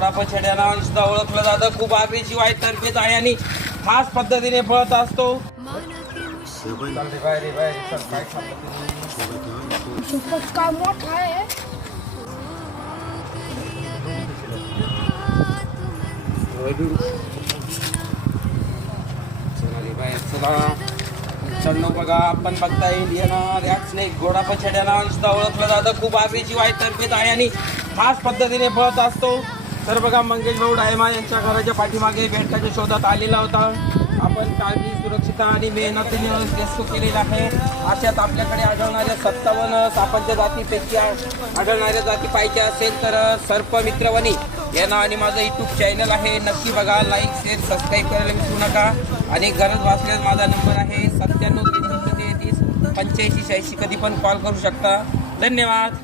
घोडापछड्याला सुद्धा ओळखलं जातं. खूप अग्रेसिव्ह आहे, तर्फेच आहे आणि खास पद्धतीने पळत असतो. खूपच काय मोठा आहे. चढणं बघा, आपण बघताय इंडियन रॅट स्नेक घोडापछड्याला सुद्धा ओळखलं जातं. खूप अग्रेसिव्ह आहे, तर्फेच आहे आणि खास पद्धतीने पळत असतो. तर बघा, मंगेश भाऊ डायमा यांच्या घराच्या पाठीमागे बेटाच्या शोधात आलेला होता. आपण काळजी, सुरक्षितता आणि मेहनतीने रेस्क्यू केलेला आहे. अशात आपल्याकडे आढळणाऱ्या 57 सापांच्या जातीपैकी आढळणाऱ्या जाती पाहिजे असेल तर सर्प मित्रवणी या नावाने माझं यूट्यूब चॅनल आहे. नक्की बघा, लाईक, शेअर, सबस्क्राईब करायला विसरू नका. आणि गरज भासल्यास माझा नंबर आहे 97 33 85 86. कधी पण कॉल करू शकता. धन्यवाद.